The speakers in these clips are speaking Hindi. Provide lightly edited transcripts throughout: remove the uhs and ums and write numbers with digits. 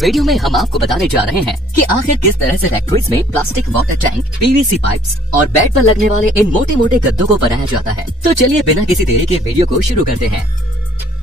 इस वीडियो में हम आपको बताने जा रहे हैं कि आखिर किस तरह से फैक्ट्रीज में plastic water tank, PVC pipes और बेड पर लगने वाले इन मोटे मोटे गद्दों को बनाया जाता है। तो चलिए बिना किसी देरी के वीडियो को शुरू करते हैं।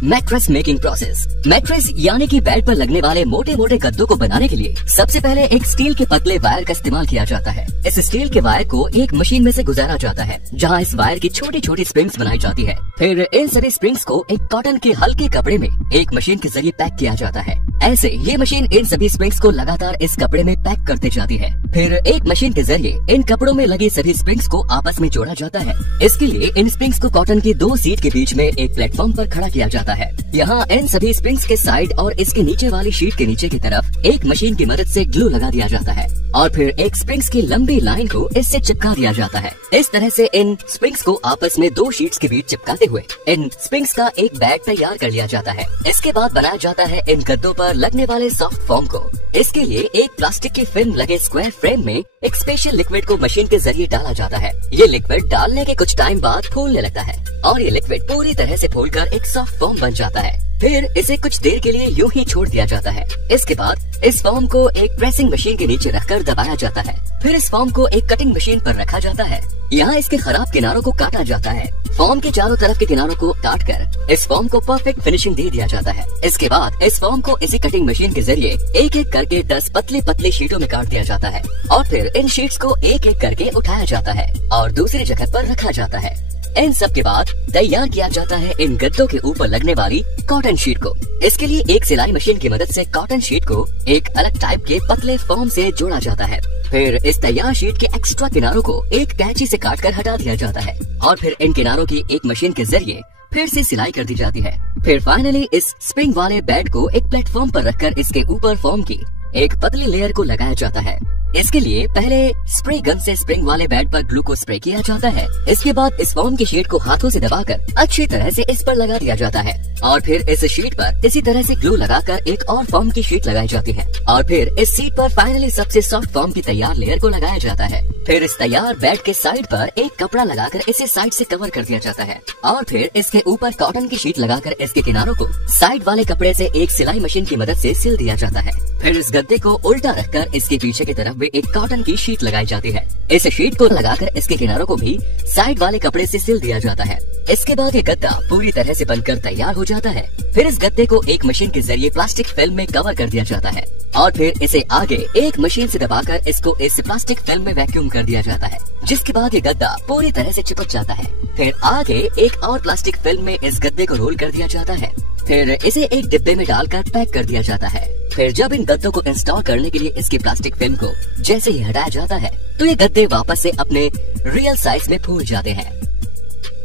Mattress making process. मैट्रेस यानी कि बेड पर लगने वाले मोटे मोटे गद्दों को बनाने के लिए सबसे पहले एक स्टील के पतले वायर का इस्तेमाल किया जाता है। इस स्टील के वायर को एक मशीन में से गुजारा जाता है, जहां इस वायर की छोटी छोटी स्प्रिंग्स बनाई जाती है। फिर इन सभी स्प्रिंग्स को एक कॉटन के हल्के कपड़े में एक मशीन के जरिए पैक किया जाता है। ऐसे ये मशीन इन सभी स्प्रिंग्स को लगातार इस कपड़े में पैक करते जाती है। फिर एक मशीन के जरिए इन कपड़ों में लगे सभी स्प्रिंग्स को आपस में जोड़ा जाता है। इसके लिए इन स्प्रिंग्स को कॉटन की 2 शीट के बीच में एक प्लेटफॉर्म पर खड़ा किया जाता है। यहाँ इन सभी स्प्रिंग्स के साइड और इसके नीचे वाली शीट के नीचे की तरफ एक मशीन की मदद से ग्लू लगा दिया जाता है और फिर एक स्प्रिंग्स की लंबी लाइन को इससे चिपका दिया जाता है। इस तरह से इन स्प्रिंग्स को आपस में 2 शीट्स के बीच चिपकाते हुए इन स्प्रिंग्स का एक बैग तैयार कर लिया जाता है। इसके बाद बनाया जाता है इन गद्दों पर लगने वाले सॉफ्ट फॉर्म को। इसके लिए एक प्लास्टिक की फिल्म लगे स्क्वायर फ्रेम में एक स्पेशल लिक्विड को मशीन के जरिए डाला जाता है। ये लिक्विड डालने के कुछ टाइम बाद फूलने लगता है और ये लिक्विड पूरी तरह से फूलकर एक सॉफ्ट फॉर्म बन जाता है। फिर इसे कुछ देर के लिए यूं ही छोड़ दिया जाता है। इसके बाद इस फॉर्म को एक प्रेसिंग मशीन के नीचे रखकर दबाया जाता है। फिर इस फॉर्म को एक कटिंग मशीन पर रखा जाता है। यहाँ इसके खराब किनारों को काटा जाता है। फॉर्म के चारों तरफ के किनारों को काटकर इस फॉर्म को परफेक्ट फिनिशिंग दे दिया जाता है। इसके बाद इस फॉर्म को इसी कटिंग मशीन के जरिए एक एक करके 10 पतले पतले शीटों में काट दिया जाता है और फिर इन शीट्स को एक एक करके उठाया जाता है और दूसरी जगह पर रखा जाता है। इन सब के बाद तैयार किया जाता है इन गद्दों के ऊपर लगने वाली कॉटन शीट को। इसके लिए एक सिलाई मशीन की मदद से कॉटन शीट को एक अलग टाइप के पतले फॉर्म से जोड़ा जाता है। फिर इस तैयार शीट के एक्स्ट्रा किनारों को एक कैंची से काटकर हटा दिया जाता है और फिर इन किनारों की एक मशीन के जरिए फिर से सिलाई कर दी जाती है। फिर फाइनली इस स्प्रिंग वाले बेड को एक प्लेटफॉर्म पर रखकर इसके ऊपर फॉर्म की एक पतली लेयर को लगाया जाता है। इसके लिए पहले स्प्रे गन से स्प्रिंग वाले बेड पर ग्लू को स्प्रे किया जाता है। इसके बाद इस फॉर्म की शीट को हाथों से दबाकर अच्छी तरह से इस पर लगा दिया जाता है और फिर इस शीट पर इसी तरह से ग्लू लगाकर एक और फॉर्म की शीट लगाई जाती है और फिर इस शीट पर फाइनली सबसे सॉफ्ट फॉर्म की तैयार लेयर को लगाया जाता है। फिर इस तैयार बेड के साइड पर एक कपड़ा लगाकर इसे साइड से कवर कर दिया जाता है और फिर इसके ऊपर कॉटन की शीट लगाकर इसके किनारों को साइड वाले कपड़े से एक सिलाई मशीन की मदद से सिल दिया जाता है। फिर इस गद्दे को उल्टा रखकर इसके पीछे की तरफ भी एक कॉटन की शीट लगाई जाती है। इस शीट को लगाकर इसके किनारों को भी साइड वाले कपड़े से सिल दिया जाता है। इसके बाद ये गद्दा पूरी तरह से बनकर तैयार हो जाता है। फिर इस गद्दे को एक मशीन के जरिए प्लास्टिक फिल्म में कवर कर दिया जाता है और फिर इसे आगे एक मशीन से दबाकर इसको इस प्लास्टिक फिल्म में वैक्यूम कर दिया जाता है, जिसके बाद ये गद्दा पूरी तरह से चिपक जाता है। फिर आगे एक और प्लास्टिक फिल्म में इस गद्दे को रोल कर दिया जाता है। फिर इसे एक डिब्बे में डालकर पैक कर दिया जाता है। फिर जब इन गद्दों को इंस्टॉल करने के लिए इसकी प्लास्टिक फिल्म को जैसे ही हटाया जाता है तो ये गद्दे वापस से अपने रियल साइज में फूल जाते हैं।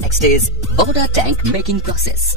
Next is water tank making process.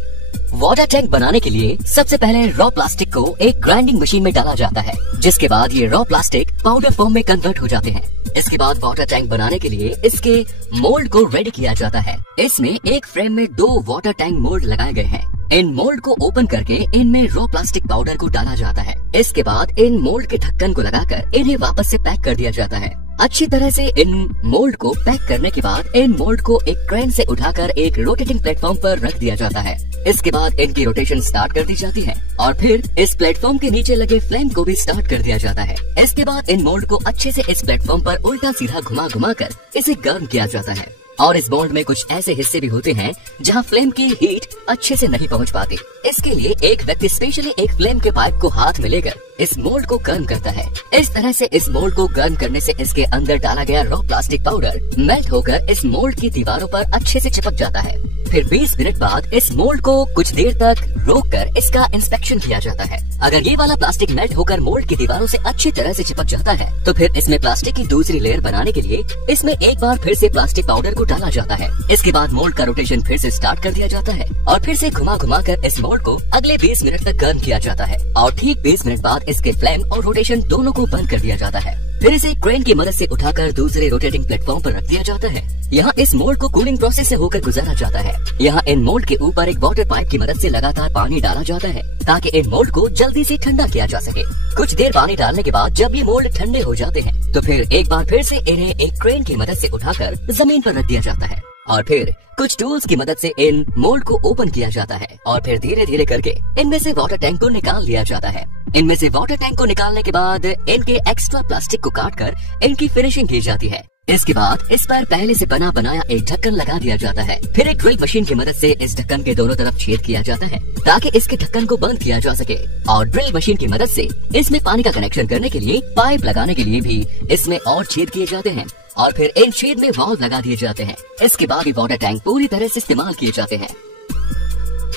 Water tank बनाने के लिए सबसे पहले रॉ प्लास्टिक को एक ग्राइंडिंग मशीन में डाला जाता है, जिसके बाद ये रॉ प्लास्टिक पाउडर फॉर्म में कन्वर्ट हो जाते हैं। इसके बाद वाटर टैंक बनाने के लिए इसके मोल्ड को रेडी किया जाता है। इसमें एक फ्रेम में 2 वाटर टैंक मोल्ड लगाए गए हैं। इन मोल्ड को ओपन करके इनमें रॉ प्लास्टिक पाउडर को डाला जाता है। इसके बाद इन मोल्ड के ढक्कन को लगाकर इन्हें वापस से पैक कर दिया जाता है। अच्छी तरह से इन मोल्ड को पैक करने के बाद इन मोल्ड को एक क्रेन से उठाकर एक रोटेटिंग प्लेटफॉर्म पर रख दिया जाता है। इसके बाद इनकी रोटेशन स्टार्ट कर दी जाती है और फिर इस प्लेटफॉर्म के नीचे लगे फ्लेम को भी स्टार्ट कर दिया जाता है। इसके बाद इन मोल्ड को अच्छे से इस प्लेटफॉर्म पर उल्टा सीधा घुमा घुमा कर इसे गर्म किया जाता है और इस मोल्ड में कुछ ऐसे हिस्से भी होते हैं जहां फ्लेम की हीट अच्छे से नहीं पहुंच पाती। इसके लिए एक व्यक्ति स्पेशली एक फ्लेम के पाइप को हाथ में लेकर इस मोल्ड को गर्म करता है। इस तरह से इस मोल्ड को गर्म करने से इसके अंदर डाला गया रॉ प्लास्टिक पाउडर मेल्ट होकर इस मोल्ड की दीवारों पर अच्छे से चिपक जाता है। फिर 20 मिनट बाद इस मोल्ड को कुछ देर तक रोककर इसका इंस्पेक्शन किया जाता है। अगर ये वाला प्लास्टिक मेल्ट होकर मोल्ड की दीवारों से अच्छी तरह से चिपक जाता है तो फिर इसमें प्लास्टिक की दूसरी लेयर बनाने के लिए इसमें एक बार फिर से प्लास्टिक पाउडर को डाला जाता है। इसके बाद मोल्ड का रोटेशन फिर से स्टार्ट कर दिया जाता है और फिर से घुमा घुमा कर इस मोल्ड को अगले 20 मिनट तक गर्म किया जाता है और ठीक 20 मिनट बाद इसके फ्लेम और रोटेशन दोनों को बंद कर दिया जाता है। फिर इसे क्रेन की मदद से उठाकर दूसरे रोटेटिंग प्लेटफॉर्म पर रख दिया जाता है। यहाँ इस मोल्ड को कूलिंग प्रोसेस से होकर गुजारा जाता है। यहाँ इन मोल्ड के ऊपर एक वाटर पाइप की मदद से लगातार पानी डाला जाता है ताकि इन मोल्ड को जल्दी से ठंडा किया जा सके। कुछ देर पानी डालने के बाद जब ये मोल्ड ठंडे हो जाते हैं तो फिर एक बार फिर से इन्हें एक क्रेन की मदद से उठाकर जमीन पर रख दिया जाता है। और फिर कुछ टूल्स की मदद से इन मोल्ड को ओपन किया जाता है और फिर धीरे धीरे करके इनमें से वाटर टैंक को निकाल लिया जाता है। इनमें से वाटर टैंक को निकालने के बाद इनके एक्स्ट्रा प्लास्टिक को काटकर इनकी फिनिशिंग की जाती है। इसके बाद इस पर पहले से बना बनाया एक ढक्कन लगा दिया जाता है। फिर एक ड्रिल मशीन की मदद से इस ढक्कन के दोनों तरफ छेद किया जाता है ताकि इसके ढक्कन को बंद किया जा सके। और ड्रिल मशीन की मदद से इसमें पानी का कनेक्शन करने के लिए पाइप लगाने के लिए भी इसमें और छेद किए जाते हैं और फिर इन छेद में वाल्व लगा दिए जाते हैं। इसके बाद ये वाटर टैंक पूरी तरह से इस्तेमाल किए जाते हैं।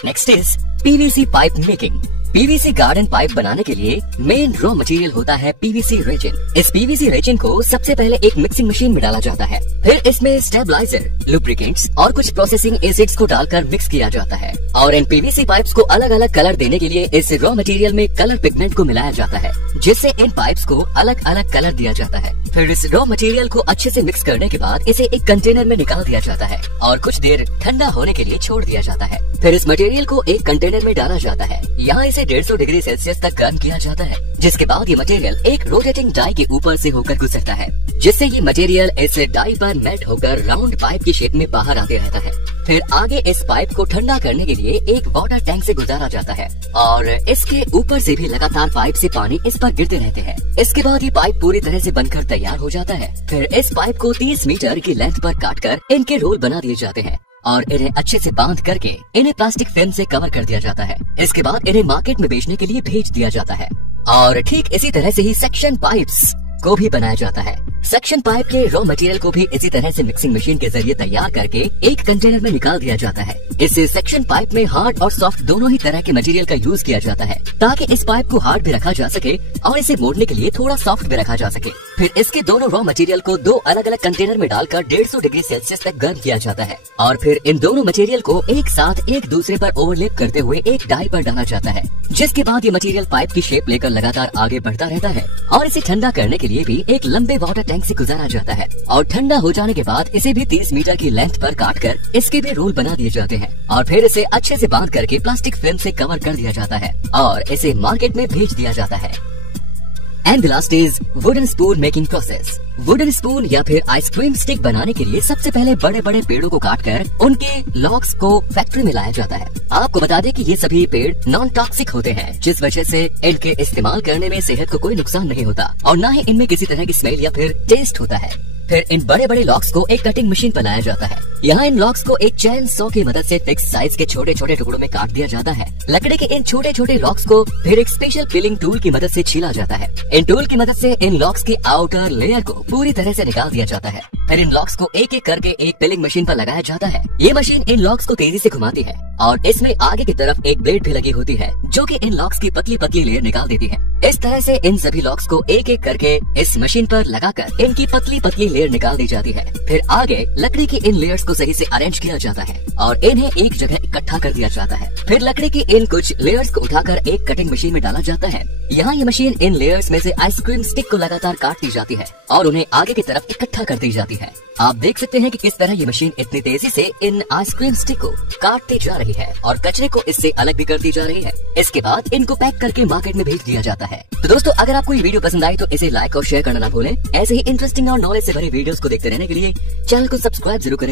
Next is PVC pipe making. PVC garden pipe बनाने के लिए मेन रॉ मटेरियल होता है पीवीसी रेजिन। इस पीवीसी रेजिन को सबसे पहले एक मिक्सिंग मशीन में डाला जाता है, फिर इसमें स्टेबलाइजर, लुब्रिकेंट्स और कुछ प्रोसेसिंग एसिड्स को डालकर मिक्स किया जाता है और इन पीवीसी पाइप्स को अलग अलग कलर देने के लिए इस रॉ मटेरियल में कलर पिगमेंट को मिलाया जाता है, जिससे इन पाइप्स को अलग अलग कलर दिया जाता है। फिर इस रॉ मटेरियल को अच्छे से मिक्स करने के बाद इसे एक कंटेनर में निकाल दिया जाता है और कुछ देर ठंडा होने के लिए छोड़ दिया जाता है। फिर इस मटेरियल को एक कंटेनर में डाला जाता है। यहाँ इसे 150 डिग्री सेल्सियस तक गर्म किया जाता है, जिसके बाद ये मटेरियल एक रोटेटिंग डाई के ऊपर से होकर गुजरता है, जिससे ये मटेरियल इस डाई पर मेल्ट होकर राउंड पाइप की शेप में बाहर आते रहता है। फिर आगे इस पाइप को ठंडा करने के लिए एक वाटर टैंक से गुजारा जाता है और इसके ऊपर से भी लगातार पाइप से पानी इस पर गिरते रहते हैं। इसके बाद ये पाइप पूरी तरह से बनकर तैयार हो जाता है। फिर इस पाइप को 30 मीटर की लेंथ पर काटकर इनके रोल बना दिए जाते हैं और इन्हें अच्छे से बांध करके इन्हें प्लास्टिक फिल्म से कवर कर दिया जाता है। इसके बाद इन्हें मार्केट में बेचने के लिए भेज दिया जाता है। और ठीक इसी तरह से ही सेक्शन पाइप्स को भी बनाया जाता है। सेक्शन पाइप के रॉ मटेरियल को भी इसी तरह से मिक्सिंग मशीन के जरिए तैयार करके एक कंटेनर में निकाल दिया जाता है। इस सेक्शन पाइप में हार्ड और सॉफ्ट दोनों ही तरह के मटेरियल का यूज किया जाता है ताकि इस पाइप को हार्ड भी रखा जा सके और इसे मोड़ने के लिए थोड़ा सॉफ्ट भी रखा जा सके। फिर इसके दोनों रॉ मटेरियल को 2 अलग अलग कंटेनर में डालकर 150 डिग्री सेल्सियस तक गर्म किया जाता है और फिर इन दोनों मटेरियल को एक साथ एक दूसरे पर ओवरलैप करते हुए एक डाई पर डाला जाता है, जिसके बाद ये मटेरियल पाइप की शेप लेकर लगातार आगे बढ़ता रहता है और इसे ठंडा करने के लिए भी एक लंबे वाटर टैंक से गुजारा जाता है और ठंडा हो जाने के बाद इसे भी 30 मीटर की लेंथ पर काटकर इसके भी रोल बना दिए जाते हैं और फिर इसे अच्छे से बांध करके प्लास्टिक फिल्म से कवर कर दिया जाता है और इसे मार्केट में भेज दिया जाता है। And the last is wooden spoon making process. Wooden spoon या फिर आइसक्रीम स्टिक बनाने के लिए सबसे पहले बड़े बड़े पेड़ों को काटकर उनके लॉग्स को फैक्ट्री में लाया जाता है। आपको बता दें कि ये सभी पेड़ नॉन टॉक्सिक होते हैं, जिस वजह से इनके इस्तेमाल करने में सेहत को कोई नुकसान नहीं होता और न ही इनमें किसी तरह की स्मेल या फिर टेस्ट होता है। फिर इन बड़े बड़े लॉक्स को एक कटिंग मशीन पर लाया जाता है। यहाँ इन लॉक्स को एक चैन सॉ की मदद से फिक्स साइज के छोटे छोटे टुकड़ों में काट दिया जाता है। लकड़ी के इन छोटे छोटे लॉक्स को फिर एक स्पेशल पिलिंग टूल की मदद से छीला जाता है। इन टूल की मदद से इन लॉक्स की आउटर लेयर को पूरी तरह से निकाल दिया जाता है। फिर इन लॉक्स को एक एक करके एक पिलिंग मशीन पर लगाया जाता है। ये मशीन इन लॉक्स को तेजी से घुमाती है और इसमें आगे की तरफ एक ब्लेड भी लगी होती है जो कि इन लॉक्स की पतली पतली लेयर निकाल देती है। इस तरह से इन सभी लॉक्स को एक एक करके इस मशीन पर लगाकर इनकी पतली पतली लेयर निकाल दी जाती है। फिर आगे लकड़ी की इन लेयर्स को सही से अरेंज किया जाता है और इन्हें एक जगह इकट्ठा कर दिया जाता है। फिर लकड़ी की इन कुछ लेयर्स को उठाकर एक कटिंग मशीन में डाला जाता है। यहाँ ये मशीन इन लेयर्स में से आइसक्रीम स्टिक को लगातार काटती जाती है और उन्हें आगे की तरफ इकट्ठा कर दी जाती है। आप देख सकते हैं कि किस तरह ये मशीन इतनी तेजी से इन आइसक्रीम स्टिक को काटती जा रही है और कचरे को इससे अलग भी करती जा रही है। इसके बाद इनको पैक करके मार्केट में भेज दिया जाता है। तो दोस्तों, अगर आपको ये वीडियो पसंद आई तो इसे लाइक और शेयर करना ना भूलें। ऐसे ही इंटरेस्टिंग और नॉलेज से भरे वीडियोस को देखते रहने के लिए चैनल को सब्सक्राइब जरूर करें।